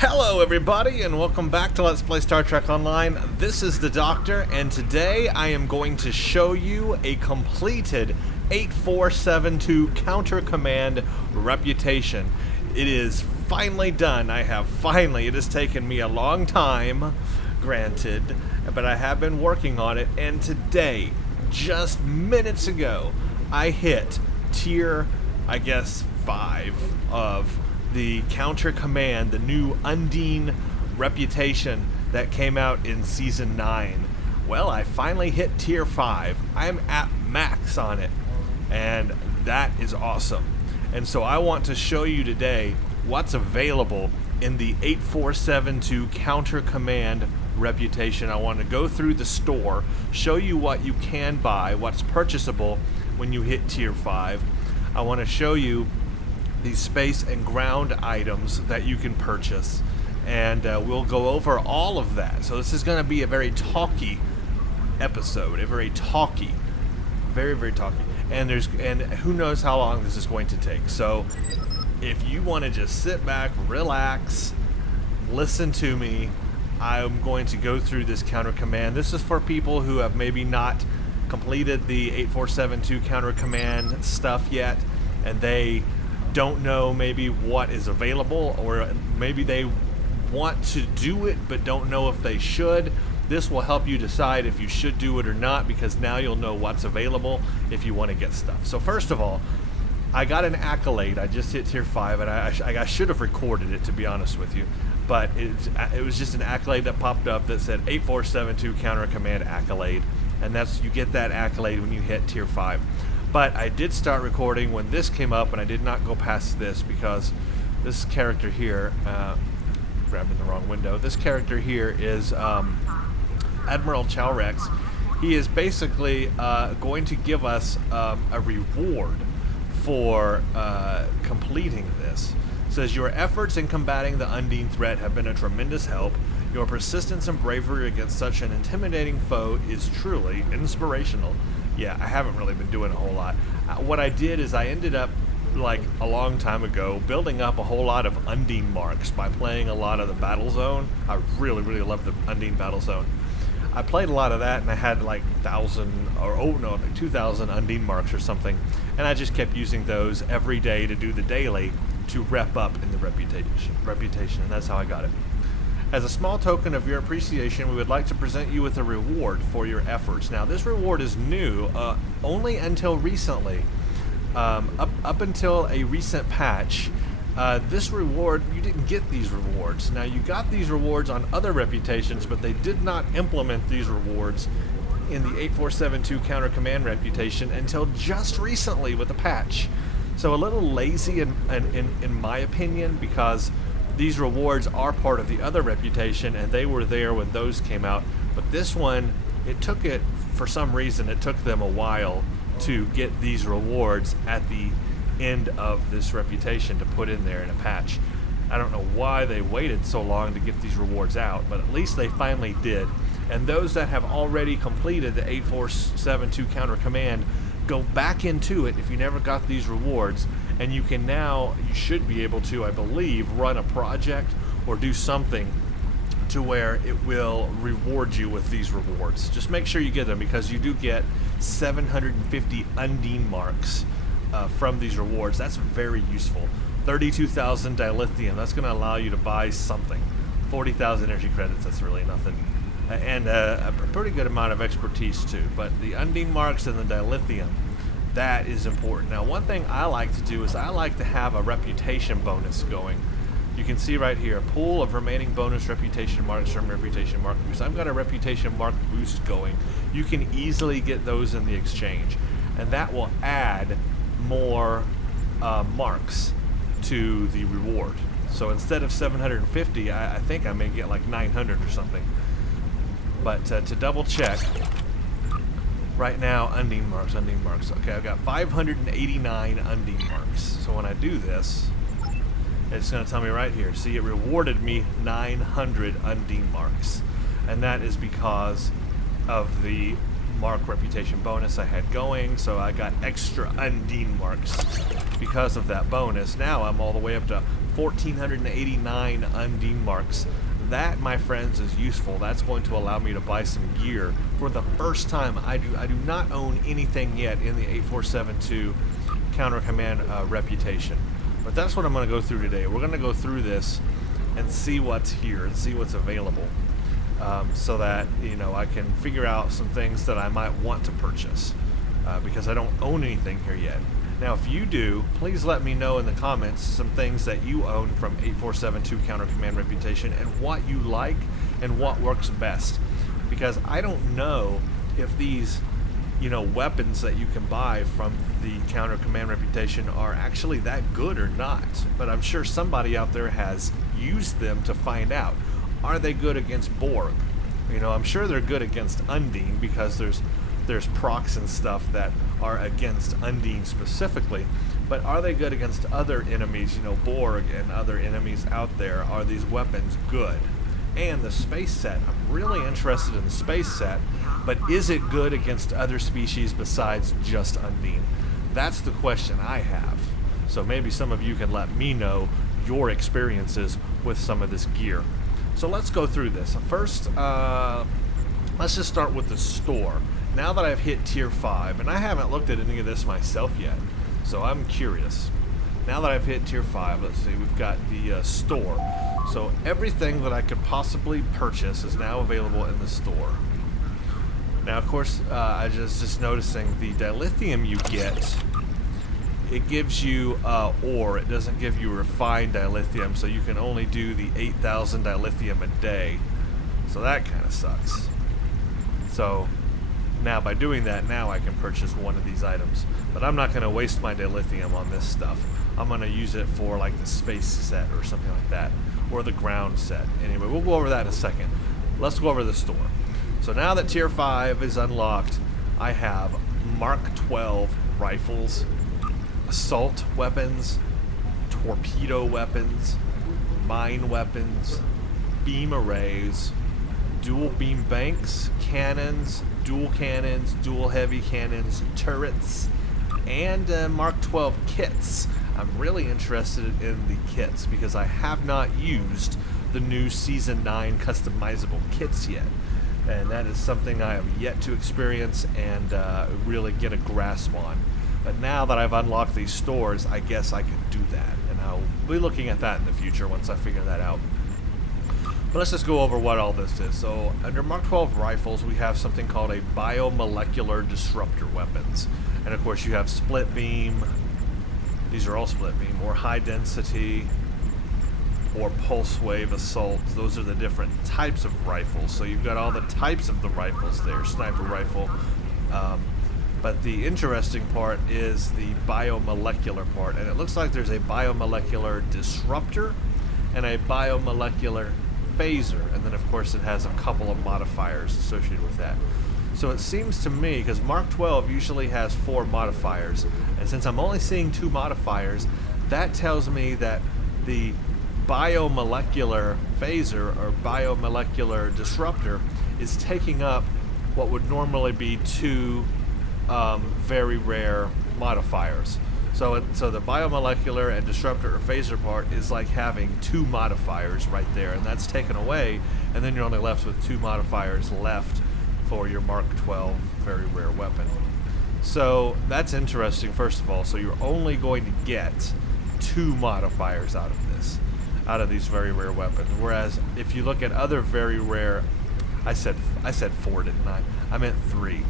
Hello everybody and welcome back to Let's Play Star Trek Online. This is the Doctor and today I am going to show you a completed 8472 Counter Command reputation. It is finally done. It has taken me a long time, granted, but I have been working on it, and today, just minutes ago, I hit tier, I guess, 5 of the Counter Command, the new Undine reputation that came out in Season 9. Well, I finally hit Tier 5. I'm at max on it, and that is awesome. And so I want to show you today what's available in the 8472 Counter Command reputation. I want to go through the store, show you what you can buy, what's purchasable when you hit Tier 5. I want to show you these space and ground items that you can purchase, and we'll go over all of that. So this is going to be a very talky episode, very talky, very talky, and who knows how long this is going to take. So if you want to just sit back, relax, listen to me, I'm going to go through this Counter Command. This is for people who have maybe not completed the 8472 Counter Command stuff yet, and they don't know maybe what is available, or maybe they want to do it but don't know if they should. This will help you decide if you should do it or not, because now you'll know what's available if you want to get stuff. So first of all, I got an accolade. I just hit Tier 5, and I should have recorded it, to be honest with you, but it was just an accolade that popped up that said 8472 Counter Command accolade, and you get that accolade when you hit Tier 5. But I did start recording when this came up, and I did not go past this because this character here, grabbing the wrong window, this character here is Admiral Chowrex. He is basically going to give us a reward for completing this. It says, your efforts in combating the Undine threat have been a tremendous help. Your persistence and bravery against such an intimidating foe is truly inspirational. Yeah, I haven't really been doing a whole lot. What I did is I ended up, like a long time ago, building up a whole lot of Undine marks by playing a lot of the Battle Zone. I really love the Undine Battle Zone. I played a lot of that, and I had like 2,000 Undine marks or something, and I just kept using those every day to do the daily to rep up in the reputation, and that's how I got it. As a small token of your appreciation, we would like to present you with a reward for your efforts. Now, this reward is new only until recently. Up until a recent patch, this reward, you didn't get these rewards. Now, you got these rewards on other reputations, but they did not implement these rewards in the 8472 Counter Command reputation until just recently with the patch. So a little lazy in my opinion, because these rewards are part of the other reputation, and they were there when those came out. But this one, for some reason, it took them a while to get these rewards at the end of this reputation to put in there in a patch. I don't know why they waited so long to get these rewards out, but at least they finally did. And those that have already completed the 8472 Counter Command, go back into it if you never got these rewards, and you should be able to, I believe, run a project or do something to where it will reward you with these rewards. Just make sure you get them, because you do get 750 Undine marks from these rewards. That's very useful. 32,000 dilithium, that's going to allow you to buy something. 40,000 energy credits, that's really nothing. And a pretty good amount of expertise too. But the Undine marks and the dilithium, that is important. Now, one thing I like to do is I like to have a reputation bonus going. You can see right here, a pool of remaining bonus reputation marks from reputation mark boost. I've got a reputation mark boost going. You can easily get those in the exchange, and that will add more marks to the reward. So instead of 750, I think I may get like 900 or something. But to double check, right now, Undine marks. Okay, I've got 589 Undine marks. So when I do this, it's going to tell me right here. See, it rewarded me 900 Undine marks. And that is because of the mark reputation bonus I had going, so I got extra Undine marks because of that bonus. Now I'm all the way up to 1,489 Undine marks. That, my friends, is useful. That's going to allow me to buy some gear for the first time. I do not own anything yet in the 8472 Counter Command reputation, but that's what I'm going to go through today. We're going to go through this and see what's here and see what's available, so that, you know, I can figure out some things that I might want to purchase, because I don't own anything here yet. Now, if you do, please let me know in the comments some things that you own from 8472 Counter Command reputation and what you like and what works best, because I don't know if these, you know, weapons that you can buy from the Counter Command reputation are actually that good or not. But I'm sure somebody out there has used them to find out. Are they good against Borg? You know, I'm sure they're good against Undine, because there's procs and stuff that are against Undine specifically. But are they good against other enemies, you know, Borg and other enemies out there? Are these weapons good? And the space set, I'm really interested in the space set, but is it good against other species besides just Undine? That's the question I have. So maybe some of you can let me know your experiences with some of this gear. So let's go through this. First, let's just start with the store. Now that I've hit tier 5, and I haven't looked at any of this myself yet, so I'm curious. Now that I've hit tier 5, let's see, we've got the store. So everything that I could possibly purchase is now available in the store. Now, of course, I just noticing the dilithium you get, it gives you ore. It doesn't give you refined dilithium, so you can only do the 8,000 dilithium a day. So that kind of sucks. So now by doing that, now I can purchase one of these items. But I'm not going to waste my dilithium on this stuff. I'm going to use it for like the space set or something like that, or the ground set. Anyway, we'll go over that in a second. Let's go over the store. So now that tier 5 is unlocked, I have Mark 12 rifles, assault weapons, torpedo weapons, mine weapons, beam arrays, dual beam banks, cannons, dual heavy cannons, turrets, and Mark 12 kits. I'm really interested in the kits because I have not used the new Season 9 customizable kits yet. And that is something I have yet to experience and really get a grasp on. But now that I've unlocked these stores, I guess I could do that. And I'll be looking at that in the future once I figure that out. But let's just go over what all this is. So under Mark 12 rifles, we have something called a biomolecular disruptor weapons. And of course you have split beam, these are all split beam, or high density, or pulse wave assault. Those are the different types of rifles. So you've got all the types of the rifles there, sniper rifle. But the interesting part is the biomolecular part. And it looks like there's a biomolecular disruptor and a biomolecular phaser, and then of course it has a couple of modifiers associated with that. So it seems to me, because Mark 12 usually has 4 modifiers, and since I'm only seeing 2 modifiers, that tells me that the biomolecular phaser or biomolecular disruptor is taking up what would normally be 2 very rare modifiers. So the biomolecular and disruptor or phaser part is like having 2 modifiers right there, and that's taken away, and then you're only left with 2 modifiers left for your Mark 12 very rare weapon. So that's interesting, first of all. So you're only going to get 2 modifiers out of this, out of these very rare weapons. Whereas if you look at other very rare, I said 4, didn't I? I meant 3.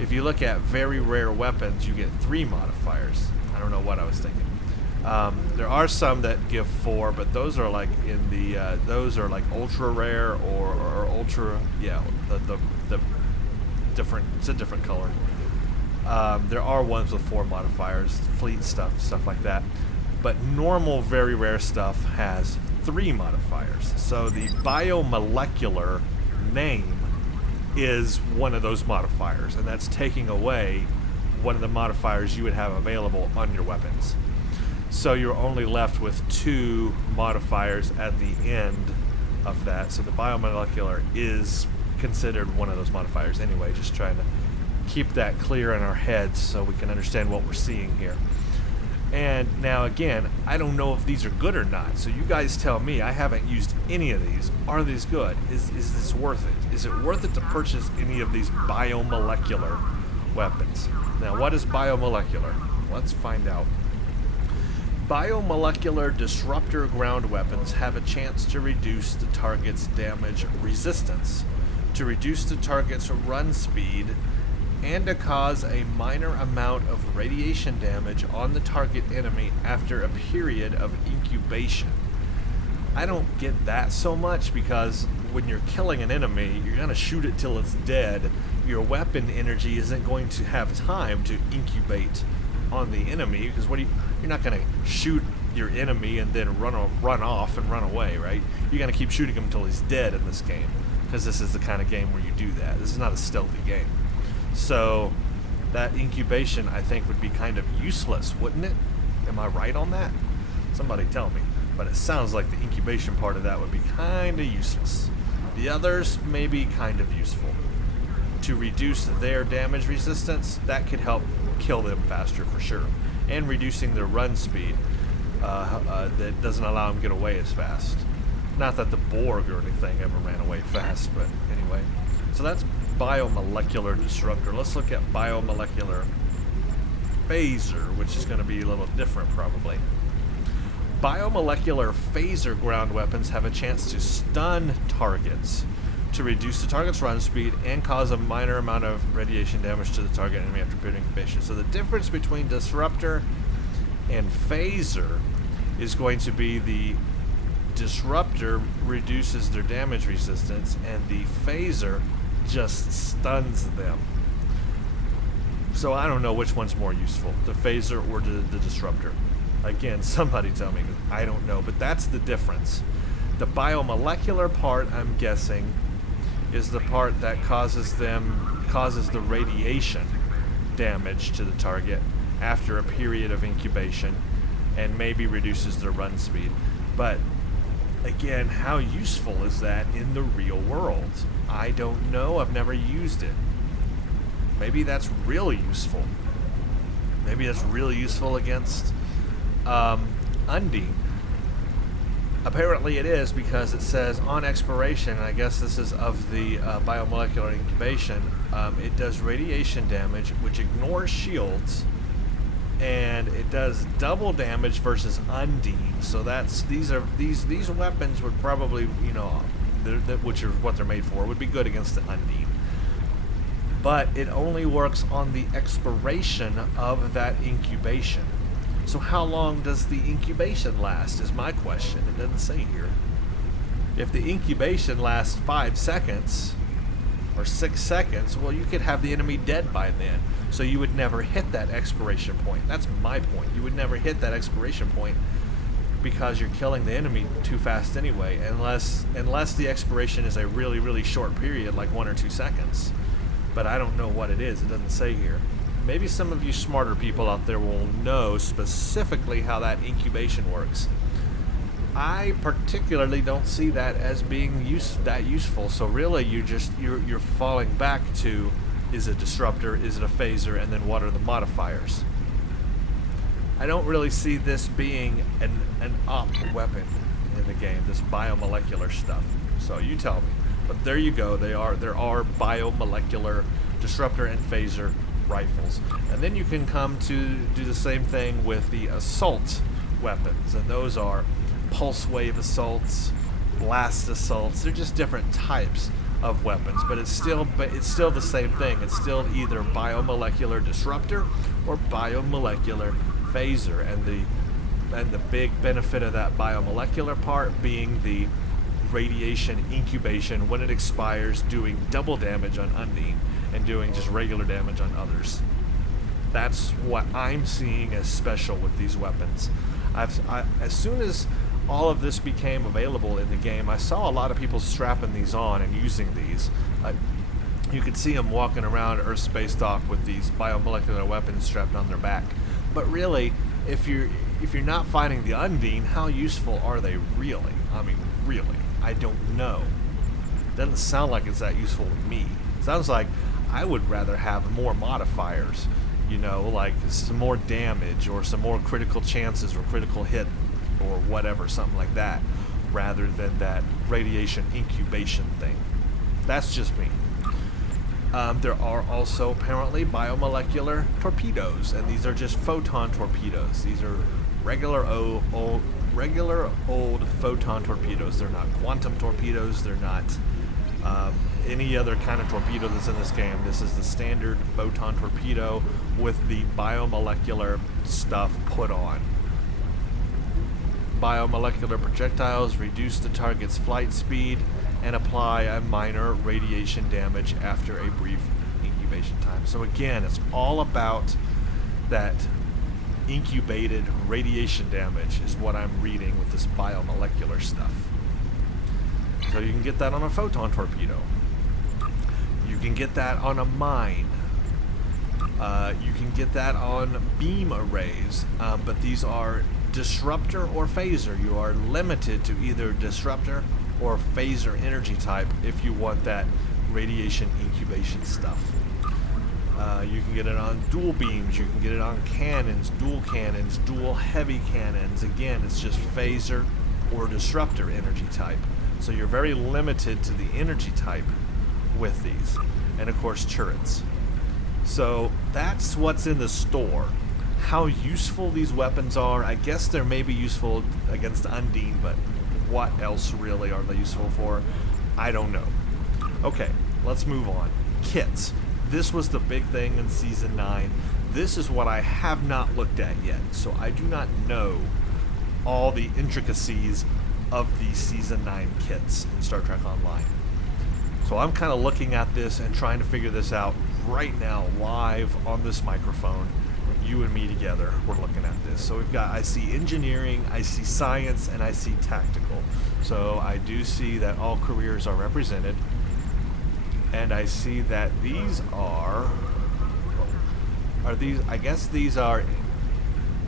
If you look at very rare weapons, you get 3 modifiers. I don't know what I was thinking. There are some that give 4, but those are like in the those are like ultra rare or ultra, yeah, the different, it's a different color. There are ones with 4 modifiers, fleet stuff like that. But normal very rare stuff has 3 modifiers. So the biomolecular name is one of those modifiers, and that's taking away one of the modifiers you would have available on your weapons. So you're only left with 2 modifiers at the end of that. So the biomolecular is considered one of those modifiers anyway, just trying to keep that clear in our heads so we can understand what we're seeing here. And now again, I don't know if these are good or not, so you guys tell me. I haven't used any of these. Are these good? Is this worth it? Is it worth it to purchase any of these biomolecular weapons? Now, what is biomolecular? Let's find out. Biomolecular disruptor ground weapons have a chance to reduce the target's damage resistance, to reduce the target's run speed, and to cause a minor amount of radiation damage on the target enemy after a period of incubation. I don't get that so much, because when you're killing an enemy, you're going to shoot it till it's dead. Your weapon energy isn't going to have time to incubate on the enemy, because you're not going to shoot your enemy and then run off and run away, right? You're going to keep shooting him until he's dead in this game, because this is the kind of game where you do that. This is not a stealthy game. So that incubation, I think, would be kind of useless, wouldn't it? Am I right on that? Somebody tell me. But it sounds like the incubation part of that would be kind of useless. The others may be kind of useful. To reduce their damage resistance, that could help kill them faster for sure. And reducing their run speed, that doesn't allow them to get away as fast. Not that the Borg or anything ever ran away fast, but anyway. So that's biomolecular disruptor. Let's look at biomolecular phaser, which is going to be a little different probably. Biomolecular phaser ground weapons have a chance to stun targets, to reduce the target's run speed, and cause a minor amount of radiation damage to the target enemy after period incubation. So the difference between disruptor and phaser is going to be the disruptor reduces their damage resistance, and the phaser just stuns them. So I don't know which one's more useful, the phaser or the disruptor. Again, somebody tell me, 'cause I don't know, but that's the difference. The biomolecular part, I'm guessing, is the part that causes the radiation damage to the target after a period of incubation, and maybe reduces their run speed. But again, how useful is that in the real world? I don't know. I've never used it. Maybe that's really useful. Maybe that's really useful against Undine. Apparently it is, because it says on expiration, and I guess this is of the biomolecular incubation, it does radiation damage, which ignores shields, and it does double damage versus Undine. So that's these weapons would probably, you know, which are what they're made for, would be good against the Undine. But it only works on the expiration of that incubation. So how long does the incubation last is my question. It doesn't say here. If the incubation lasts 5 seconds or 6 seconds, well, you could have the enemy dead by then. So you would never hit that expiration point. That's my point. You would never hit that expiration point, because you're killing the enemy too fast anyway, unless the expiration is a really, really short period, like 1 or 2 seconds. But I don't know what it is. It doesn't say here. Maybe some of you smarter people out there will know specifically how that incubation works. I particularly don't see that as being that useful. So really, you're falling back to, is it disruptor, is it a phaser, and then what are the modifiers? I don't really see this being an op weapon in the game, this biomolecular stuff. So you tell me. But there you go. There are biomolecular disruptor and phaser rifles. And then you can come to do the same thing with the assault weapons, and those are pulse wave assaults, blast assaults. They're just different types of weapons, but it's still the same thing. It's still either biomolecular disruptor or biomolecular phaser, and the big benefit of that biomolecular part being the radiation incubation when it expires, doing double damage on Undine and doing just regular damage on others. That's what I'm seeing as special with these weapons. As soon as all of this became available in the game, I saw a lot of people strapping these on and using these. You could see them walking around Earth Space Dock with these biomolecular weapons strapped on their back. But really, if you're not fighting the Undine, how useful are they really? I mean, really, I don't know. Doesn't sound like it's that useful to me. Sounds like I would rather have more modifiers, you know, like some more damage or some more critical chances or critical hit or whatever, something like that, rather than that radiation incubation thing. That's just me. There are also apparently biomolecular torpedoes, and these are just photon torpedoes. These are regular old photon torpedoes. They're not quantum torpedoes. They're not any other kind of torpedo that's in this game. This is the standard photon torpedo with the biomolecular stuff put on. Biomolecular projectiles reduce the target's flight speed and apply a minor radiation damage after a brief incubation time. So again, it's all about that incubated radiation damage is what I'm reading with this biomolecular stuff. So you can get that on a photon torpedo. You can get that on a mine. You can get that on beam arrays, but these are disruptor or phaser. You are limited to either disruptor or phaser energy type if you want that radiation incubation stuff. You can get it on dual beams, you can get it on cannons, dual heavy cannons. Again, it's just phaser or disruptor energy type. So you're very limited to the energy type with these. And of course, turrets. So that's what's in the store. How useful these weapons are, I guess they're maybe useful against Undine, but what else really are they useful for? I don't know. Okay, let's move on. Kits. This was the big thing in Season 9. This is what I have not looked at yet, so I do not know all the intricacies of the Season 9 kits in Star Trek Online. So I'm kind of looking at this and trying to figure this out right now, live on this microphone. You and me together, we're looking at this. So we've got, I see engineering, I see science, and I see tactical. So I do see that all careers are represented. And I see that these are these, I guess these are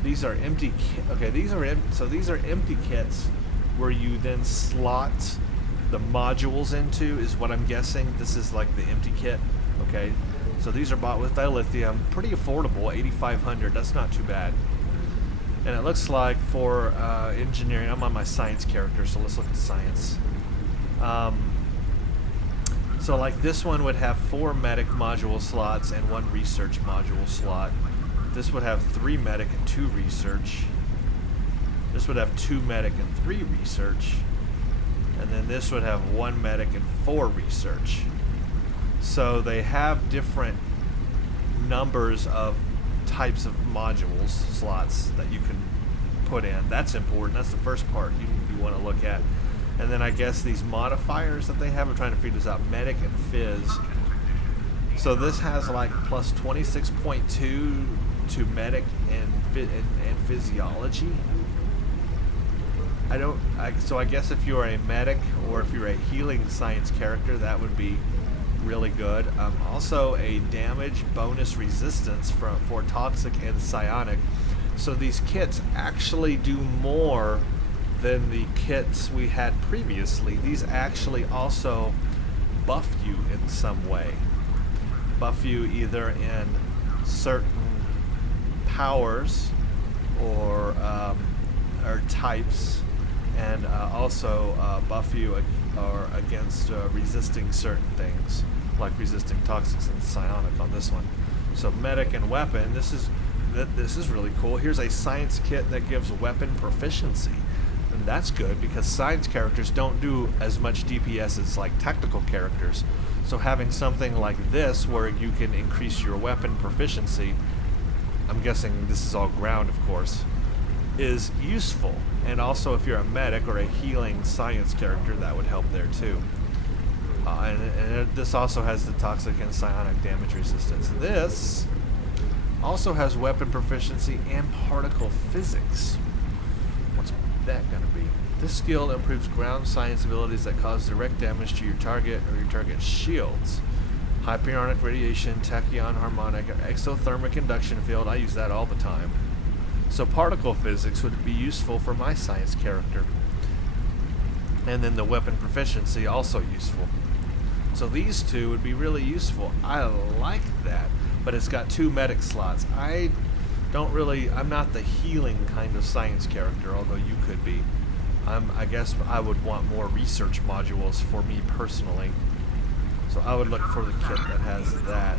empty, okay, these are empty kits where you then slot the modules into, is what I'm guessing. This is like the empty kit, okay? So these are bought with dilithium, pretty affordable, $8,500, that's not too bad. And it looks like for engineering, I'm on my science character, so let's look at science. So like this one would have 4 medic module slots and 1 research module slot. This would have 3 medic and 2 research. This would have 2 medic and 3 research. And then this would have 1 medic and 4 research. So they have different numbers of types of modules, slots that you can put in. That's important. That's the first part you want to look at. And then I guess these modifiers that they have, I'm trying to figure this out, medic and phys. So this has like plus 26.2 to medic and physiology. So I guess if you're a medic or if you're a healing science character, that would be really good. Also a damage bonus resistance for toxic and psionic. So these kits actually do more than the kits we had previously. These actually also buff you in some way. Buff you either in certain powers or types, and also buff you or against resisting certain things, like resisting toxics and psionic on this one. So medic and weapon, this is really cool. Here's a science kit that gives weapon proficiency. And that's good because science characters don't do as much DPS as like tactical characters. So having something like this where you can increase your weapon proficiency, I'm guessing this is all ground of course, is useful. And also if you're a medic or a healing science character, that would help there too. And this also has the toxic and psionic damage resistance. This also has weapon proficiency and particle physics. What's that gonna be? This skill improves ground science abilities that cause direct damage to your target or your target's shields. Hyperionic radiation, tachyon harmonic, exothermic induction field. I use that all the time. So particle physics would be useful for my science character. And then the weapon proficiency also useful. So these two would be really useful. I like that, but it's got 2 medic slots. I'm not the healing kind of science character, although you could be. I guess I would want more research modules for me personally. So I would look for the kit that has that.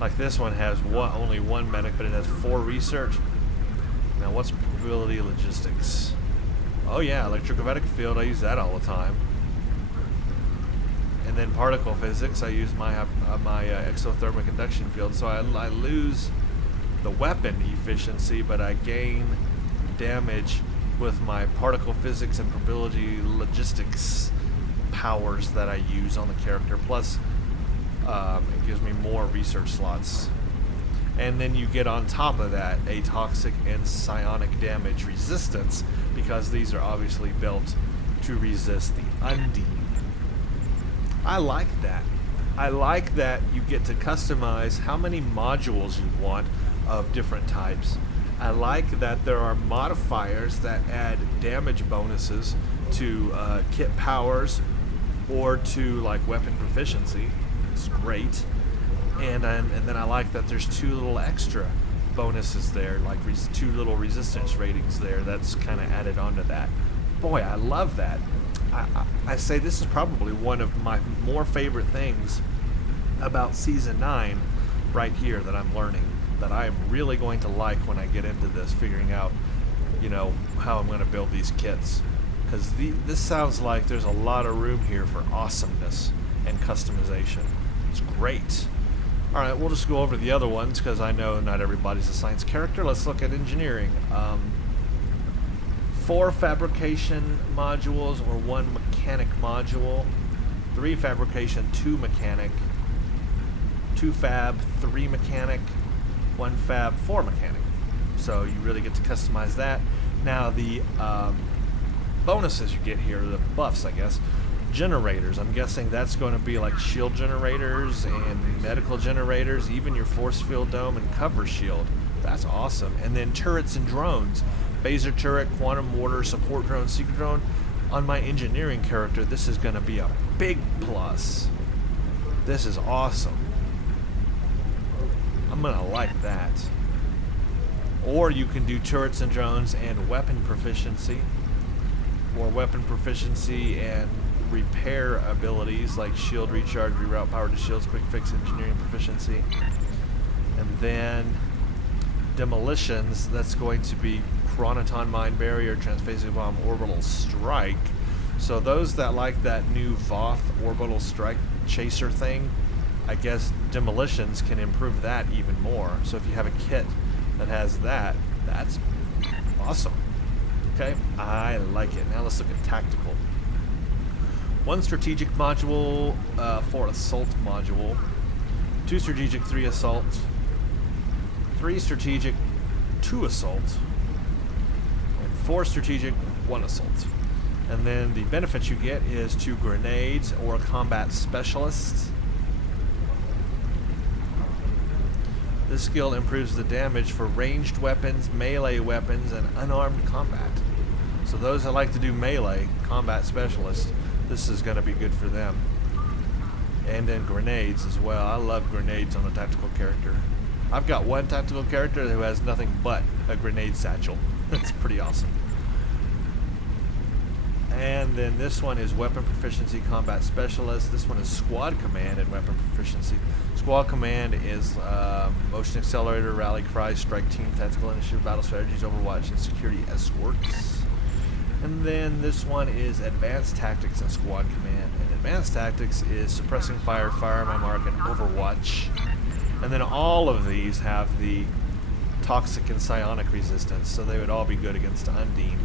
Like this one has only 1 medic, but it has 4 research. Now what's probability logistics? Oh yeah, electrokinetic field, I use that all the time. And then particle physics, I use my exothermic induction field. So I lose the weapon efficiency, but I gain damage with my particle physics and probability logistics powers that I use on the character. Plus, it gives me more research slots. And then you get on top of that a toxic and psionic damage resistance, because these are obviously built to resist the Undine. I like that. I like that you get to customize how many modules you want of different types. I like that there are modifiers that add damage bonuses to kit powers or to like weapon proficiency. It's great. And then I like that there's 2 little extra bonuses there, like 2 little resistance ratings there. That's kind of added onto that. Boy, I love that. I say this is probably one of my more favorite things about Season 9 right here that I'm learning, that I am really going to like when I get into this, figuring out, you know, how I'm going to build these kits. Because this sounds like there's a lot of room here for awesomeness and customization. It's great. Alright, we'll just go over the other ones, because I know not everybody's a science character. Let's look at engineering. 4 fabrication modules or 1 mechanic module. 3 fabrication, 2 mechanic. 2 fab, 3 mechanic. 1 fab, 4 mechanic. So you really get to customize that. Now the bonuses you get here, the buffs I guess. Generators, I'm guessing that's going to be like shield generators and medical generators, even your force field dome and cover shield. That's awesome. And then turrets and drones. Phaser turret, quantum mortar, support drone, secret drone. On my engineering character, this is going to be a big plus. This is awesome. I'm going to like that. Or you can do turrets and drones and weapon proficiency. Or weapon proficiency and repair abilities like shield recharge, reroute power to shields, quick fix, engineering proficiency. And then demolitions, that's going to be chronoton mine barrier, transphasic bomb, orbital strike. So those that like that new Voth orbital strike chaser thing, I guess demolitions can improve that even more. So if you have a kit that has that, that's awesome. Okay, I like it. Now let's look at tactical. 1 strategic module, 4 assault module, 2 strategic, 3 assault, 3 strategic, 2 assault, and 4 strategic, 1 assault. And then the benefits you get is 2 grenades or combat specialists. This skill improves the damage for ranged weapons, melee weapons, and unarmed combat. So those that like to do melee, combat specialists, this is going to be good for them. And then grenades as well. I love grenades on a tactical character. I've got 1 tactical character who has nothing but a grenade satchel. That's pretty awesome. And then this one is weapon proficiency, combat specialist. This one is squad command and weapon proficiency. Squad command is motion accelerator, rally cry, strike team, tactical initiative, battle strategies, overwatch, and security escorts. And then this one is advanced tactics and squad command. And advanced tactics is suppressing fire, fire my mark, and overwatch. And then all of these have the toxic and psionic resistance, so they would all be good against Undine.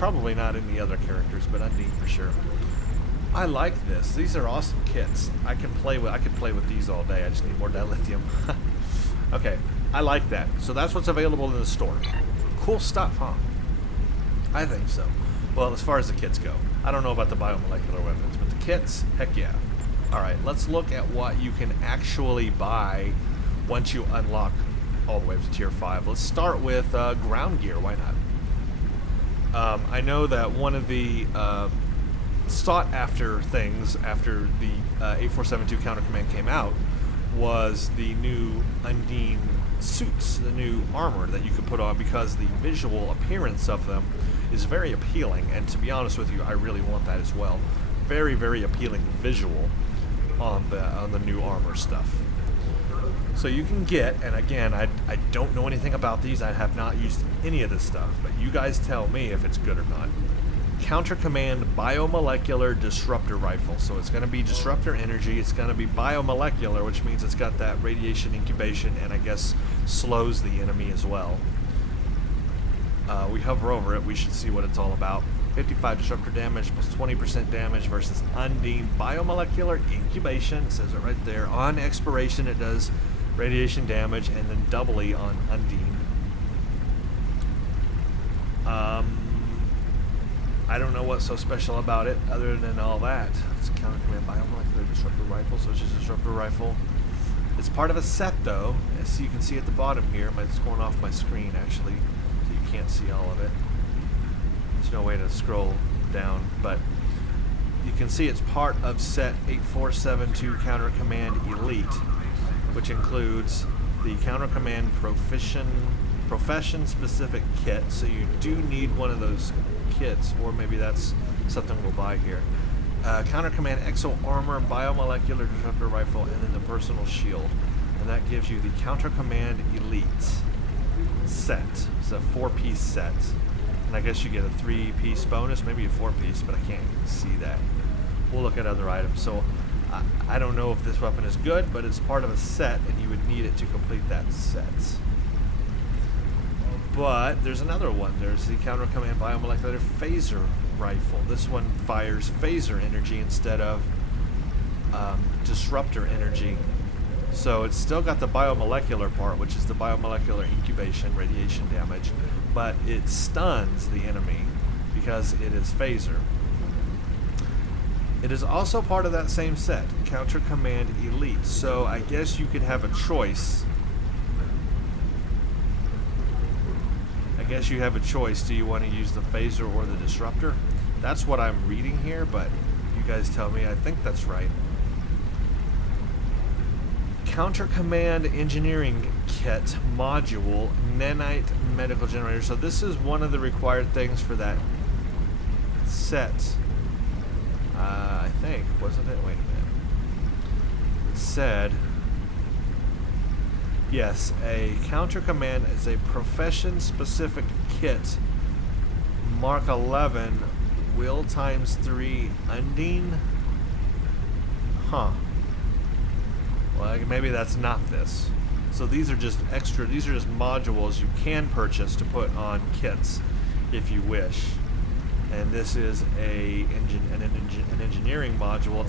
Probably not any other characters, but Undine for sure. I like this. These are awesome kits. I could play with these all day. I just need more dilithium. Okay, I like that. So that's what's available in the store. Cool stuff, huh? I think so. Well, as far as the kits go. I don't know about the biomolecular weapons, but the kits, heck yeah. Alright, let's look at what you can actually buy once you unlock all the way up to tier 5. Let's start with ground gear, why not? I know that one of the sought after things after the 8472 Counter Command came out was the new Undine suits, the new armor that you could put on, because the visual appearance of them is very appealing, and to be honest with you, I really want that as well. Very, very appealing visual on the new armor stuff. So you can get, and again, I don't know anything about these, I have not used any of this stuff, but you guys tell me if it's good or not. Counter Command Biomolecular Disruptor Rifle. So it's going to be disruptor energy, it's going to be biomolecular, which means it's got that radiation incubation and I guess slows the enemy as well. We hover over it, we should see what it's all about. 55 disruptor damage plus 20% damage versus Undine Biomolecular Incubation. It says it right there. On expiration it does radiation damage, and then doubly on Undine. I don't know what's so special about it other than all that. It's a Counter Command Biomolecular Disruptor Rifle, so it's just a disruptor rifle. It's part of a set though, as you can see at the bottom here. It's going off my screen actually, so you can't see all of it. There's no way to scroll down, but you can see it's part of set 8472 Counter Command Elite, which includes the Counter Command Profession Specific Kit, so you do need one of those kits, or maybe that's something we'll buy here. Counter Command Exo Armor, Biomolecular Disruptor Rifle, and then the Personal Shield. And that gives you the Counter Command Elite set. It's a 4-piece set. And I guess you get a 3-piece bonus, maybe a 4-piece, but I can't see that. We'll look at other items. So I don't know if this weapon is good, but it's part of a set, and you would need it to complete that set. But there's another one. There's the Counter Command Biomolecular Phaser Rifle. This one fires phaser energy instead of disruptor energy. So it's still got the biomolecular part, which is the biomolecular incubation, radiation damage, but it stuns the enemy because it is phaser. It is also part of that same set, Counter Command Elite. So I guess you could have a choice. Do you want to use the phaser or the disruptor? That's what I'm reading here, but you guys tell me. I think that's right. Counter Command Engineering Kit Module Nanite Medical Generator. So this is one of the required things for that set. I think, wasn't it? Wait a minute. It said, yes, a Counter Command is a profession-specific kit. Mark 11, Will ×3 Undine? Huh. Well, maybe that's not this. So these are just extra, these are just modules you can purchase to put on kits if you wish. And this is an engineering module.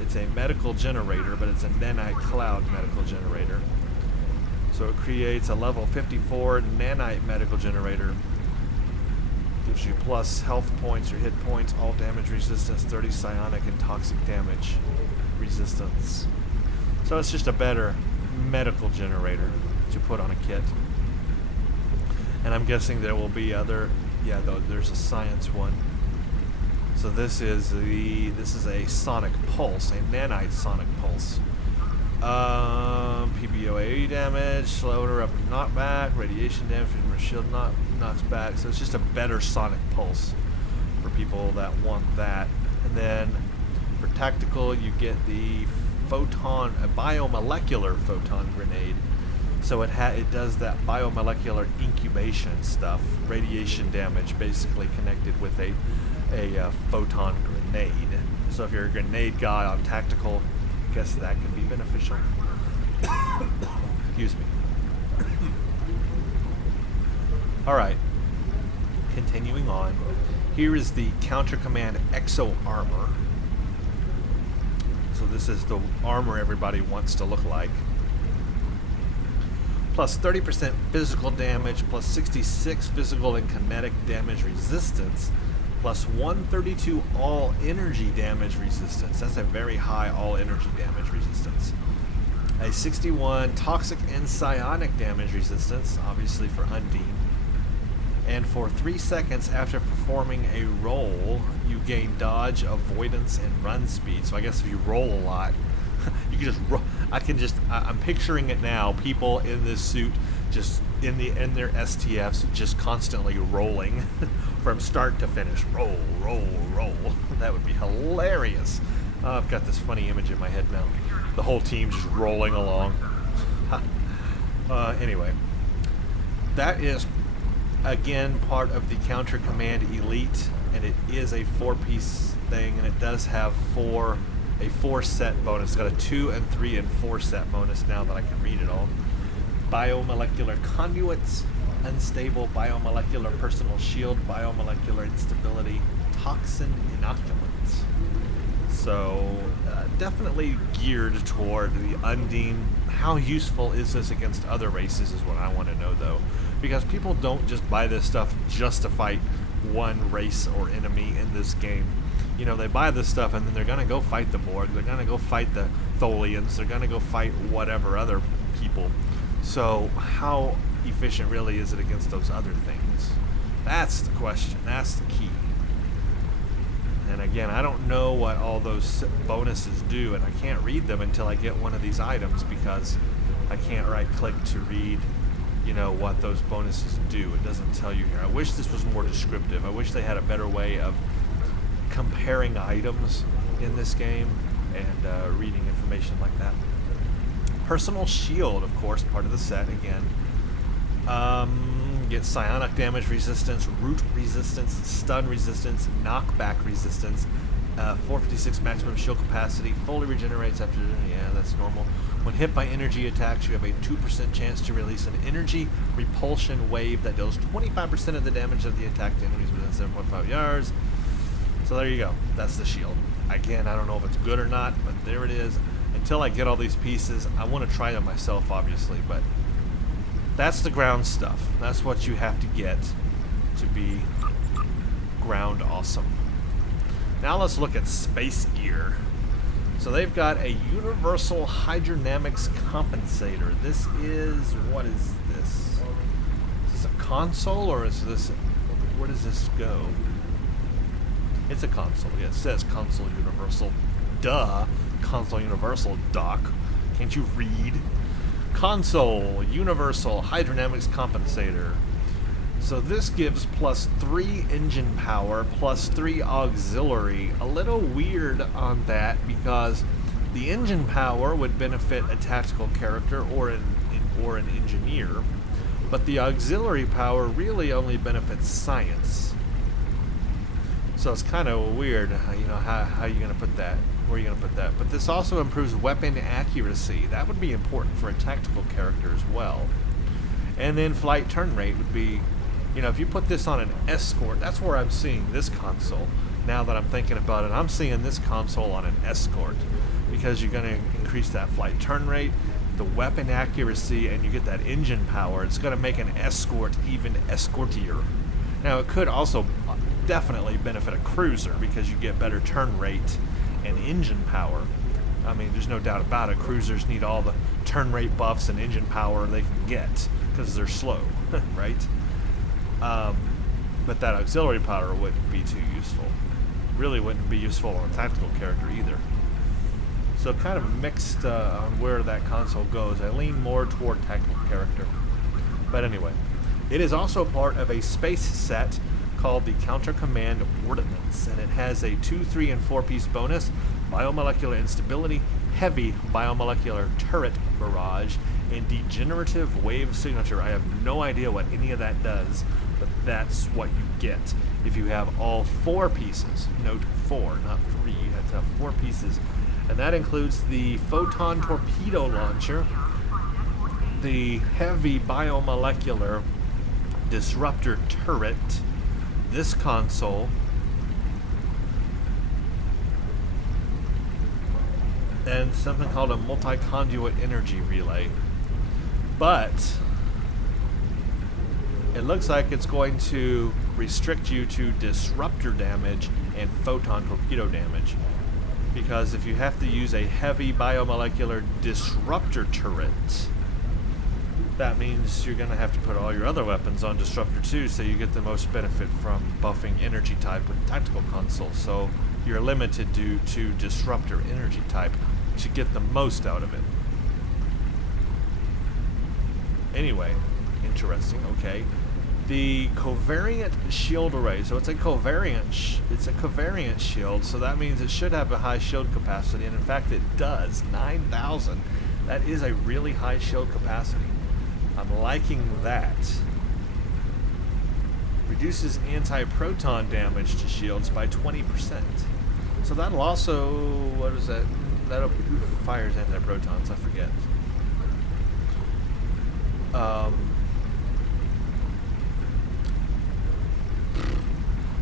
It's a medical generator, but it's a nanite cloud medical generator. So it creates a level 54 nanite medical generator. Gives you plus health points or hit points, all damage resistance, 30 psionic and toxic damage resistance. So it's just a better medical generator to put on a kit. And I'm guessing there will be other, yeah, there's a science one. So this is a sonic pulse, a nanite sonic pulse. PBOAE damage, slow interrupt knockback, radiation damage from your shield knocks back. So it's just a better sonic pulse for people that want that. And then for tactical, you get the photon, a biomolecular photon grenade. So it does that biomolecular incubation stuff, radiation damage, basically connected with a photon grenade. So if you're a grenade guy on tactical, I guess that can be beneficial. Excuse me. Alright, continuing on. Here is the Counter Command Exo Armor. So this is the armor everybody wants to look like. Plus 30% physical damage, plus 66 physical and kinetic damage resistance, plus 132 all energy damage resistance. That's a very high all energy damage resistance. A 61 toxic and psionic damage resistance, obviously for Undine. And for 3 seconds after performing a roll, you gain dodge, avoidance, and run speed. So I guess if you roll a lot, you can just roll. I'm picturing it now. People in this suit just in their STFs just constantly rolling from start to finish. Roll, roll, roll. That would be hilarious. I've got this funny image in my head now. The whole team just rolling along. Anyway, that is again part of the Counter Command Elite, and it is a 4-piece thing, and it does have a 4-set bonus. It's got a 2 and 3 and 4 set bonus now that I can read it all. Biomolecular conduits, unstable biomolecular personal shield, biomolecular instability, toxin inoculants. So definitely geared toward the Undine. How useful is this against other races is what I want to know, though, because people don't just buy this stuff just to fight one race or enemy in this game. You know, they buy this stuff and then they're going to go fight the Borg, they're going to go fight the Tholians, they're going to go fight whatever other people. So how efficient really is it against those other things? That's the question. That's the key. And again, I don't know what all those bonuses do, and I can't read them until I get one of these items because I can't right-click to read, you know, what those bonuses do. It doesn't tell you here. I wish this was more descriptive. I wish they had a better way of comparing items in this game and reading information like that. Personal shield, of course, part of the set again. Get psionic damage resistance, root resistance, stun resistance, knockback resistance, 456 maximum shield capacity, fully regenerates after, yeah, that's normal. When hit by energy attacks, you have a 2% chance to release an energy repulsion wave that deals 25% of the damage of the attack to enemies within 7.5 yards. So there you go. That's the shield. Again, I don't know if it's good or not, but there it is. Until I get all these pieces, I want to try them myself, obviously, but that's the ground stuff. That's what you have to get to be ground awesome. Now let's look at space gear. So they've got a universal hydrodynamics compensator. This is, what is this? Is this a console or is this, where does this go? It's a console. Yeah, it says console universal. Duh. Console universal, doc. Can't you read? Console universal hydrodynamics compensator. So this gives +3 engine power, +3 auxiliary. A little weird on that because the engine power would benefit a tactical character or an engineer, but the auxiliary power really only benefits science. So it's kind of weird, you know, how are you going to put that? Where are you going to put that? But this also improves weapon accuracy. That would be important for a tactical character as well. And then flight turn rate would be, you know, if you put this on an escort, that's where I'm seeing this console. Now that I'm thinking about it, I'm seeing this console on an escort because you're going to increase that flight turn rate, the weapon accuracy, and you get that engine power. It's going to make an escort even escortier. Now, it could also definitely benefit a cruiser because you get better turn rate and engine power. I mean, there's no doubt about it. Cruisers need all the turn rate buffs and engine power they can get because they're slow, right? But that auxiliary power wouldn't be too useful. Really wouldn't be useful on a tactical character either. So kind of mixed on where that console goes. I lean more toward tactical character. But anyway, it is also part of a space set called the Counter Command Ordnance, and it has a 2, 3, and 4-piece bonus, biomolecular instability, heavy biomolecular turret barrage, and degenerative wave signature. I have no idea what any of that does, but that's what you get if you have all 4 pieces. Note 4, not 3. You have to have 4 pieces, and that includes the photon torpedo launcher, the heavy biomolecular disruptor turret, this console, and something called a multi-conduit energy relay. But it looks like it's going to restrict you to disruptor damage and photon torpedo damage, because if you have to use a heavy biomolecular disruptor turret, that means you're going to have to put all your other weapons on Disruptor 2 so you get the most benefit from buffing energy type with tactical console. So you're limited to Disruptor energy type to get the most out of it. Anyway, interesting. Okay, the covariant shield array. So it's a covariant shield. So that means it should have a high shield capacity, and in fact, it does. 9,000. That is a really high shield capacity. I'm liking that. Reduces anti-proton damage to shields by 20%. So that'll also, what is that? Who fires anti-protons? I forget.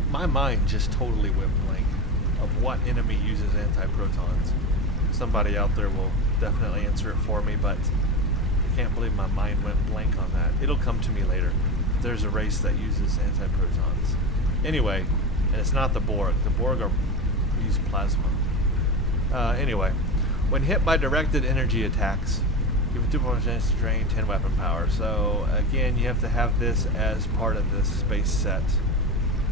My mind just totally went blank of what enemy uses anti-protons. Somebody out there will definitely answer it for me, but I can't believe my mind went blank on that. It'll come to me later. There's a race that uses anti-protons. Anyway, and it's not the Borg. The Borg use plasma. Anyway, when hit by directed energy attacks, you have a 2% chance to drain 10 weapon power. So again, you have to have this as part of this space set.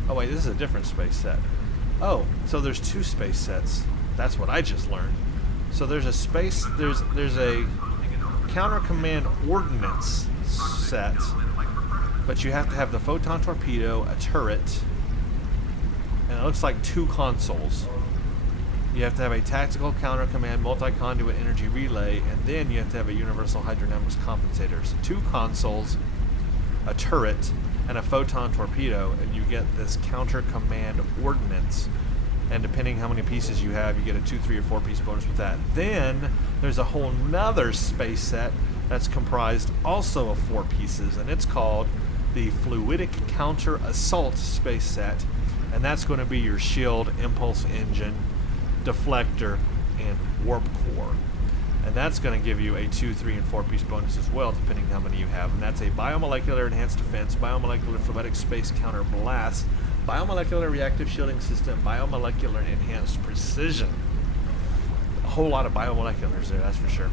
Oh wait, this is a different space set. Oh, so there's two space sets. That's what I just learned. So there's a space, there's a counter command ordnance set, but you have to have the photon torpedo, a turret, and it looks like two consoles. You have to have a tactical counter command multi-conduit energy relay, and then you have to have a universal hydrodynamics compensator. So two consoles, a turret, and a photon torpedo, and you get this counter command ordnance. And depending how many pieces you have, you get a 2, 3, or 4 piece bonus with that. Then there's a whole nother space set that's comprised also of 4 pieces, and it's called the Fluidic Counter Assault space set, and that's going to be your shield, impulse engine, deflector, and warp core. And that's going to give you a 2, 3, and 4 piece bonus as well, depending how many you have. And that's a biomolecular enhanced defense, biomolecular fluidic space counter blast, biomolecular reactive shielding system, biomolecular enhanced precision. A whole lot of biomoleculars there, that's for sure.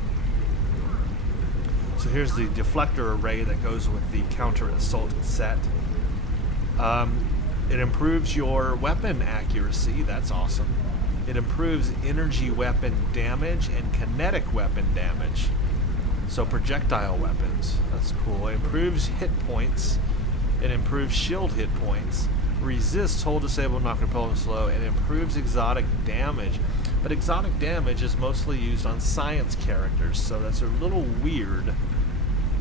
So here's the deflector array that goes with the counter assault set. It improves your weapon accuracy, that's awesome. It improves energy weapon damage and kinetic weapon damage. So projectile weapons, that's cool. It improves hit points. It improves shield hit points. Resists hold, disable, knock, repel, and slow, and improves exotic damage. But exotic damage is mostly used on science characters, so that's a little weird.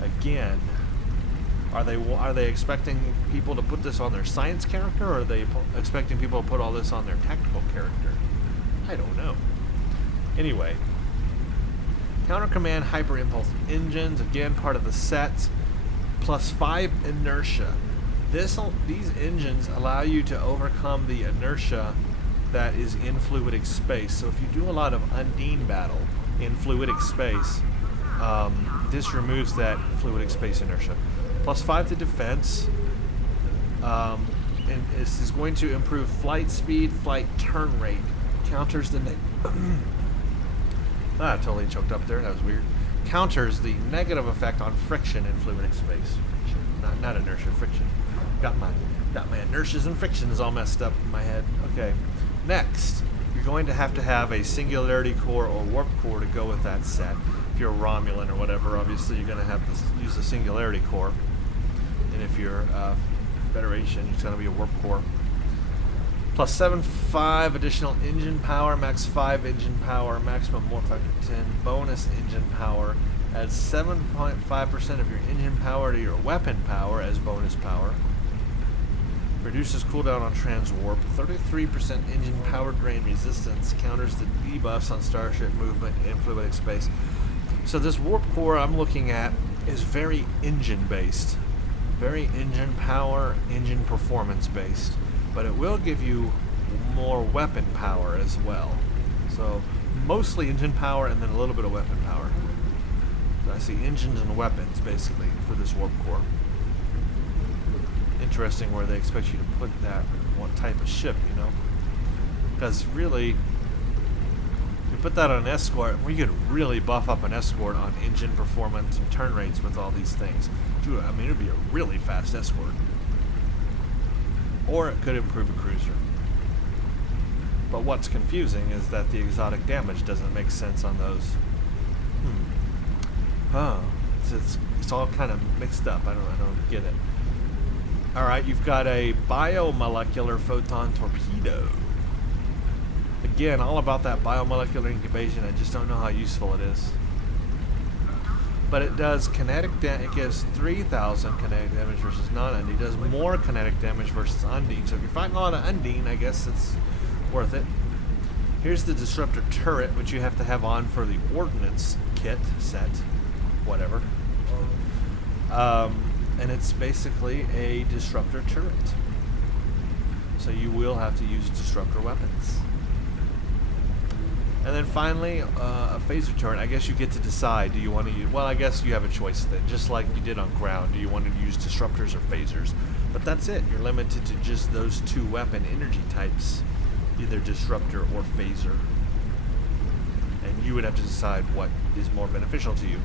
Again, are they expecting people to put this on their science character, or are they expecting people to put all this on their tactical character? I don't know. Anyway, counter command hyper impulse engines, again part of the set, plus 5 inertia. These engines allow you to overcome the inertia that is in fluidic space. So if you do a lot of Undine battle in fluidic space, this removes that fluidic space inertia. Plus 5 to defense, and this is going to improve flight speed, flight turn rate, counters the I totally choked up there, that was weird. Counters the negative effect on friction in fluidic space. Friction, not inertia, friction. Got my inertias and frictions all messed up in my head. Okay, next, you're going to have a singularity core or warp core to go with that set. If you're a Romulan or whatever, obviously you're going to have to use the singularity core. And if you're Federation, it's going to be a warp core. Plus 5 additional engine power, max 5 engine power, maximum warp factor 10, bonus engine power. Adds 7.5% of your engine power to your weapon power as bonus power. Reduces cooldown on transwarp. 33% engine power drain resistance. Counters the debuffs on starship movement in fluidic space. So this warp core I'm looking at is very engine based. Very engine power, engine performance based. But it will give you more weapon power as well. So mostly engine power and then a little bit of weapon power. So I see engines and weapons basically for this warp core. Interesting where they expect you to put that, what type of ship, you know? Because really, you're put that on an escort, we could really buff up an escort on engine performance and turn rates with all these things. Dude, I mean, it would be a really fast escort. Or it could improve a cruiser. But what's confusing is that the exotic damage doesn't make sense on those. Oh, it's all kind of mixed up. I don't get it. All right, you've got a biomolecular photon torpedo. Again, all about that biomolecular incubation. I just don't know how useful it is. But it does kinetic damage. It gives 3,000 kinetic damage versus non-Undine. It does more kinetic damage versus Undine. So if you're fighting a lot of Undine, I guess it's worth it. Here's the disruptor turret, which you have to have on for the ordnance kit set, whatever. And it's basically a disruptor turret. So you will have to use disruptor weapons. And then finally, a phaser turret. I guess you get to decide, do you want to use... Well, I guess you have a choice then, just like you did on ground. Do you want to use disruptors or phasers? But that's it. You're limited to just those two weapon energy types, either disruptor or phaser. And you would have to decide what is more beneficial to you.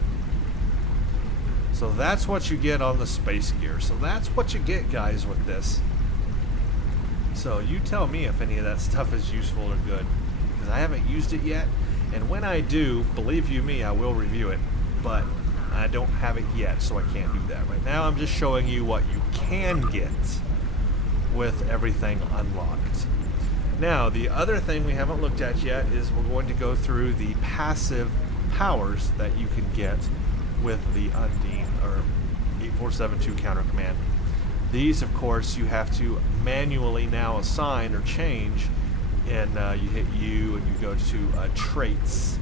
So that's what you get on the space gear. So that's what you get, guys, with this. So you tell me if any of that stuff is useful or good. Because I haven't used it yet. And when I do, believe you me, I will review it. But I don't have it yet, so I can't do that. Right now I'm just showing you what you can get with everything unlocked. Now, the other thing we haven't looked at yet is we're going to go through the passive powers that you can get with the Undine, or 8472 Counter Command. These, of course, you have to manually now assign or change, and you hit U and you go to traits,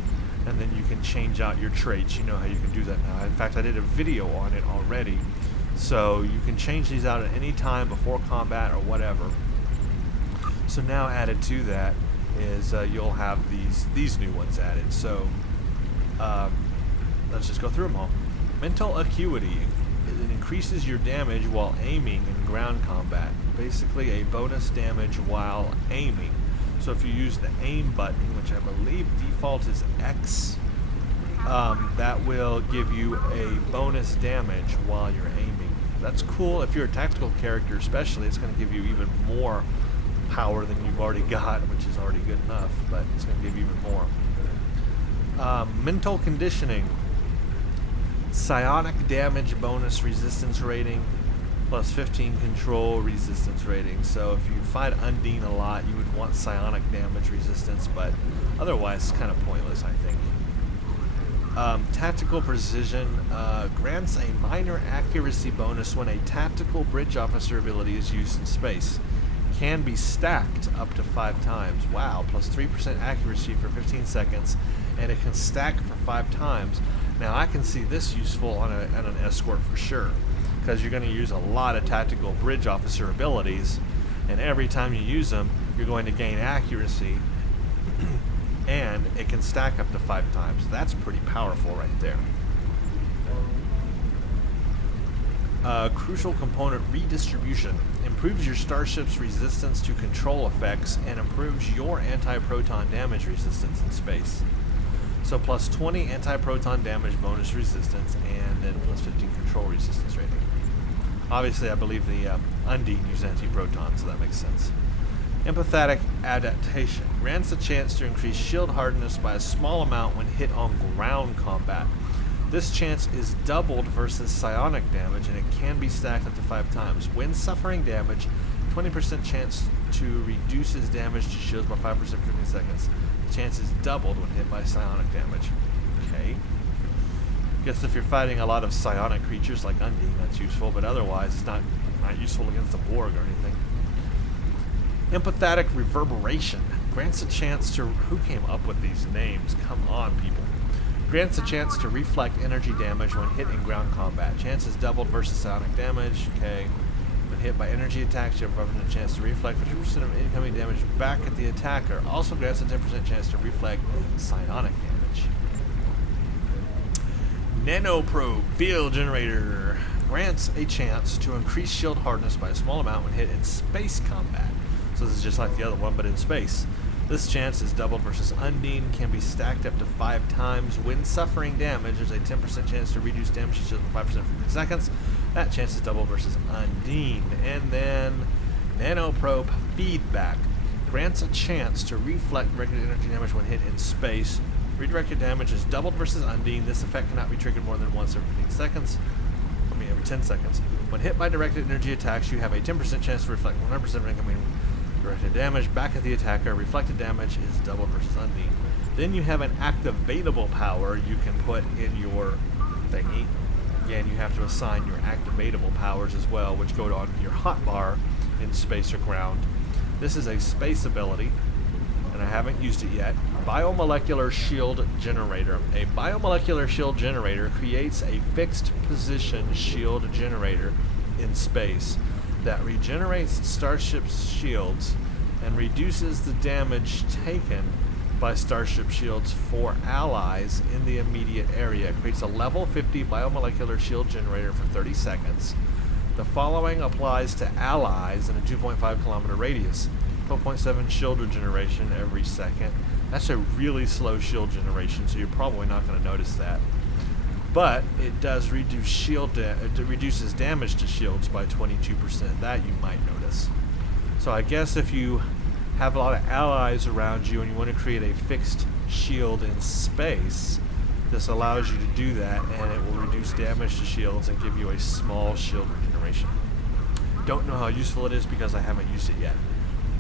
and then you can change out your traits. You know how you can do that now. In fact, I did a video on it already, so you can change these out at any time before combat or whatever. So now added to that is you'll have these new ones added. So let's just go through them all. Mental Acuity. It increases your damage while aiming in ground combat. Basically a bonus damage while aiming. So if you use the aim button, which I believe default is X, that will give you a bonus damage while you're aiming. That's cool. If you're a tactical character especially, it's going to give you even more power than you've already got, which is already good enough, but it's going to give you even more. Mental Conditioning. Psionic damage bonus resistance rating plus 15 control resistance rating. So if you fight Undine a lot, you would want psionic damage resistance, but otherwise it's kind of pointless, I think. Tactical Precision grants a minor accuracy bonus when a tactical bridge officer ability is used in space. Can be stacked up to 5 times. Wow, plus 3% accuracy for 15 seconds, and it can stack for 5 times. Now I can see this useful on an escort for sure, because you're going to use a lot of tactical bridge officer abilities, and every time you use them, you're going to gain accuracy, and it can stack up to 5 times. That's pretty powerful right there. Crucial Component Redistribution. Improves your starship's resistance to control effects and improves your anti-proton damage resistance in space. So plus 20 anti-proton damage bonus resistance and then plus 15 control resistance rating. Obviously, I believe the Undine use anti-proton, so that makes sense. Empathetic Adaptation. Grants a chance to increase shield hardness by a small amount when hit on ground combat. This chance is doubled versus psionic damage, and it can be stacked up to 5 times. When suffering damage, 20% chance to reduce his damage to shields by 5% for 15 seconds. The chance is doubled when hit by psionic damage. Okay. Guess if you're fighting a lot of psionic creatures like Undine, that's useful, but otherwise it's not useful against the Borg or anything. Empathetic Reverberation. Grants a chance to... Who came up with these names? Come on, people. Grants a chance to reflect energy damage when hit in ground combat. Chance is doubled versus psionic damage. Okay. When hit by energy attacks, you have a chance to reflect 50% of incoming damage back at the attacker. Also grants a 10% chance to reflect psionic damage. Nanoprobe Field Generator. Grants a chance to increase shield hardness by a small amount when hit in space combat. So this is just like the other one, but in space. This chance is doubled versus Undine, can be stacked up to 5 times. When suffering damage, there's a 10% chance to reduce damage to shields by 5% for 3 seconds. That chance is doubled versus Undine. And then Nanoprobe Feedback. Grants a chance to reflect directed energy damage when hit in space. Redirected damage is doubled versus Undine. This effect cannot be triggered more than once every 10 seconds. Every 10 seconds. When hit by directed energy attacks, you have a 10% chance to reflect 100% of incoming directed damage back at the attacker. Reflected damage is doubled versus Undine. Then you have an activatable power you can put in your thingy. Again, you have to assign your activatable powers as well, which go on your hotbar in space or ground. This is a space ability, and I haven't used it yet. Biomolecular Shield Generator. A biomolecular shield generator creates a fixed position shield generator in space that regenerates Starship's shields and reduces the damage taken by Starship shields for allies in the immediate area. It creates a level 50 biomolecular shield generator for 30 seconds. The following applies to allies in a 2.5 kilometer radius. 12.7 shield regeneration every second. That's a really slow shield generation, so you're probably not going to notice that. But it does reduce shield it reduces damage to shields by 22%. That you might notice. So I guess if you have a lot of allies around you and you want to create a fixed shield in space, this allows you to do that, and it will reduce damage to shields and give you a small shield regeneration. Don't know how useful it is because I haven't used it yet.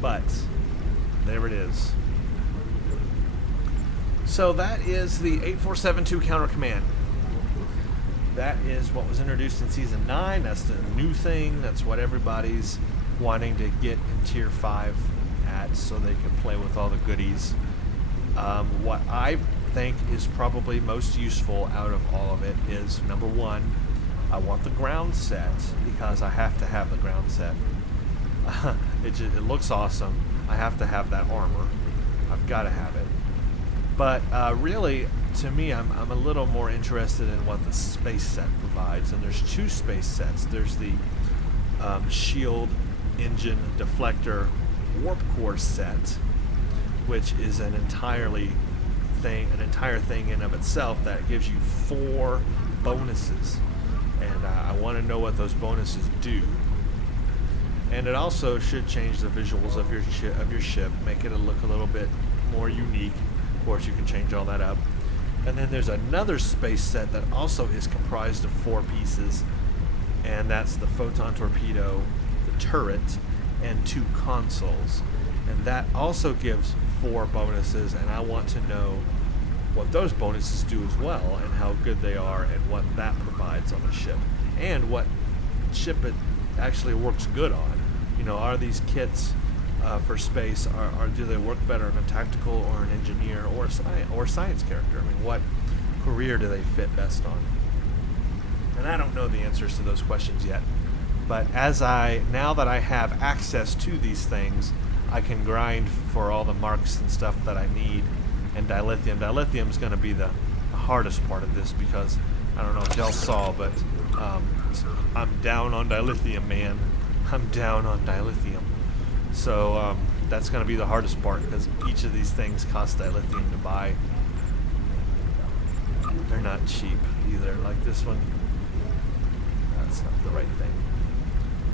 But there it is. So that is the 8472 counter command. That is what was introduced in Season 9. That's the new thing. That's what everybody's wanting to get in Tier 5 at so they can play with all the goodies. What I think is probably most useful out of all of it is, number one, I want the ground set because I have to have the ground set. It looks awesome. I have to have that armor. I've got to have it. But really, to me, I'm a little more interested in what the space set provides. And there's 2 space sets. There's the shield engine deflector warp core set, which is an entire thing in of itself that gives you 4 bonuses. And I want to know what those bonuses do. And it also should change the visuals of your ship, make it look a little bit more unique. Of course, you can change all that up. And then there's another space set that also is comprised of 4 pieces, and that's the photon torpedo, the turret, and 2 consoles. And that also gives 4 bonuses, and I want to know what those bonuses do as well, and how good they are, and what that provides on the ship, and what ship it actually works good on. You know, are these kits for space, do they work better on a tactical or an engineer or a science character? I mean, what career do they fit best on? And I don't know the answers to those questions yet. But now that I have access to these things, I can grind for all the marks and stuff that I need. And dilithium. Dilithium is going to be the hardest part of this because I don't know if y'all saw, but I'm down on dilithium, man. I'm down on dilithium. So that's going to be the hardest part because each of these things costs dilithium to buy. They're not cheap either. Like this one, that's not the right thing.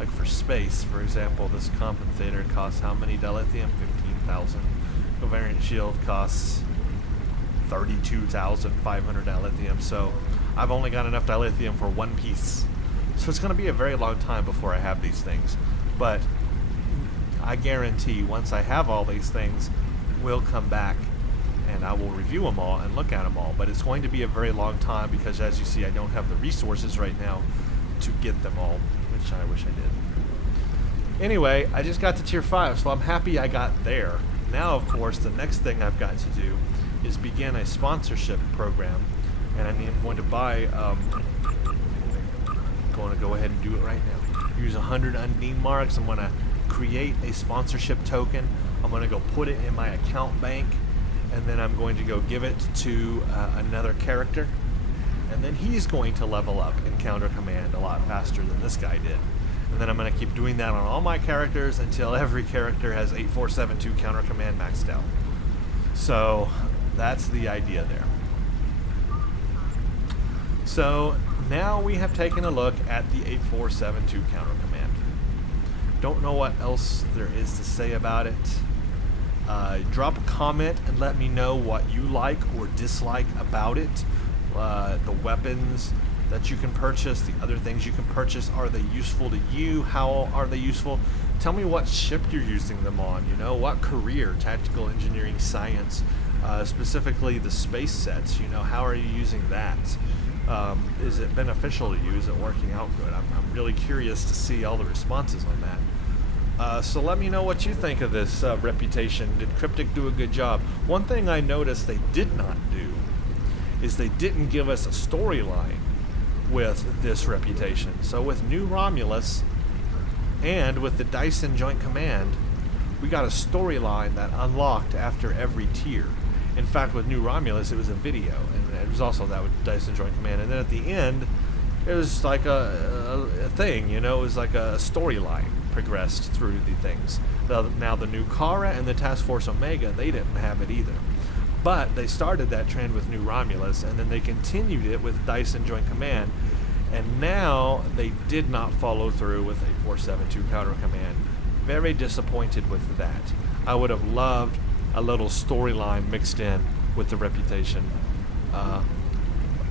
Like for space, for example, this compensator costs how many dilithium? 15,000. Covariant shield costs 32,500 dilithium. So I've only got enough dilithium for 1 piece. So it's going to be a very long time before I have these things. But I guarantee once I have all these things, we'll come back and I will review them all and look at them all. But it's going to be a very long time because, as you see, I don't have the resources right now to get them all, which I wish I did. Anyway, I just got to Tier 5, so I'm happy I got there. Now, of course, the next thing I've got to do is begin a sponsorship program. And I'm going to buy... going to go ahead and do it right now. Use 100 Undine marks. I'm going to create a sponsorship token. I'm going to go put it in my account bank, and then I'm going to go give it to another character, and then he's going to level up in Counter Command a lot faster than this guy did. And then I'm going to keep doing that on all my characters until every character has 8472 counter command maxed out. So that's the idea there. So now we have taken a look at the 8472 counter command. Don't know what else there is to say about it. Drop a comment and let me know what you like or dislike about it. The weapons that you can purchase, the other things you can purchase, are they useful to you? How are they useful? Tell me what ship you're using them on, you know, what career, tactical engineering, science, specifically the space sets, you know, how are you using that? Is it beneficial to you? Is it working out good? I'm really curious to see all the responses on that. So let me know what you think of this reputation. Did Cryptic do a good job? One thing I noticed they did not do is they didn't give us a storyline with this reputation. So with New Romulus and with the Dyson Joint Command, we got a storyline that unlocked after every tier. In fact, with New Romulus, it was a video, and it was also that with Dyson Joint Command. And then at the end, it was like a thing, you know, it was like a storyline progressed through the things. Now the new Kara and the Task Force Omega, they didn't have it either. But they started that trend with New Romulus, and then they continued it with Dyson Joint Command, and now they did not follow through with a 472 counter command. Very disappointed with that. I would have loved a little storyline mixed in with the reputation.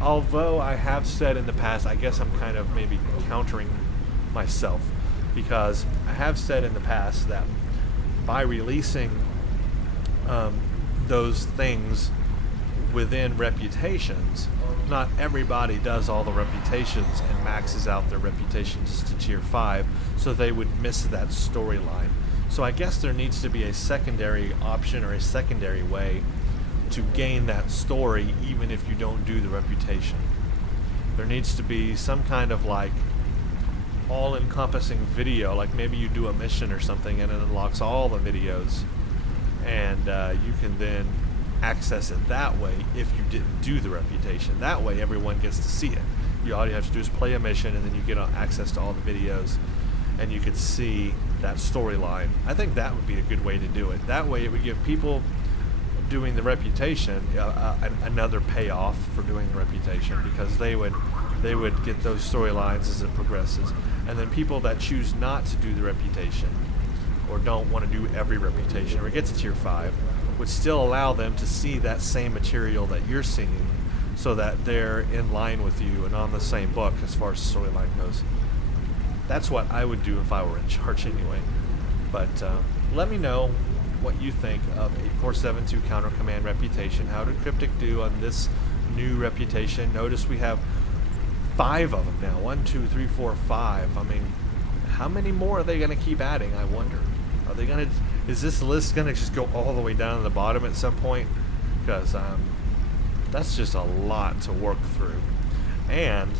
Although I have said in the past, I guess I'm kind of maybe countering myself, because I have said in the past that by releasing those things within reputations, not everybody does all the reputations and maxes out their reputations to tier 5, so they would miss that storyline. So I guess there needs to be a secondary option or a secondary way to gain that story even if you don't do the reputation. There needs to be some kind of like all-encompassing video, like maybe you do a mission or something and it unlocks all the videos, and you can then access it that way if you didn't do the reputation. That way everyone gets to see it. All you have to do is play a mission, and then you get access to all the videos, and you could see that storyline. I think that would be a good way to do it. That way it would give people doing the reputation another payoff for doing the reputation, because they would get those storylines as it progresses. And then people that choose not to do the reputation, or don't want to do every reputation, or get to tier 5, would still allow them to see that same material that you're seeing, so that they're in line with you and on the same book as far as the storyline goes. That's what I would do if I were in charge anyway. But let me know what you think of a 472 counter command reputation. How did Cryptic do on this new reputation? Notice we have 5 of them now. 1, 2, 3, 4, 5. I mean, how many more are they going to keep adding, I wonder? Are they going to... Is this list going to just go all the way down to the bottom at some point? Because that's just a lot to work through. And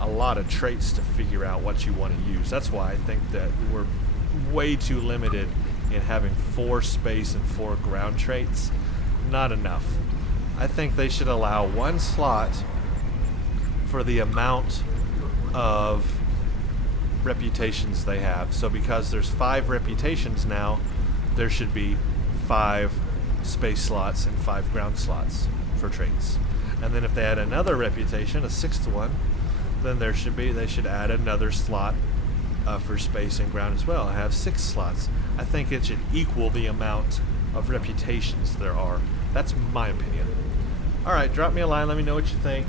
a lot of traits to figure out what you want to use. That's why I think that we're way too limited in having 4 space and 4 ground traits. Not enough. I think they should allow 1 slot for the amount of reputations they have. So because there's 5 reputations now, there should be 5 space slots and 5 ground slots for traits. And then if they add another reputation, a 6th one, then they should add another slot for space and ground as well. I have 6 slots. I think it should equal the amount of reputations there are. That's my opinion. Alright, drop me a line, let me know what you think.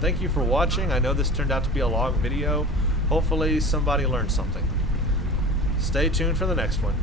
Thank you for watching. I know this turned out to be a long video. Hopefully somebody learned something. Stay tuned for the next one.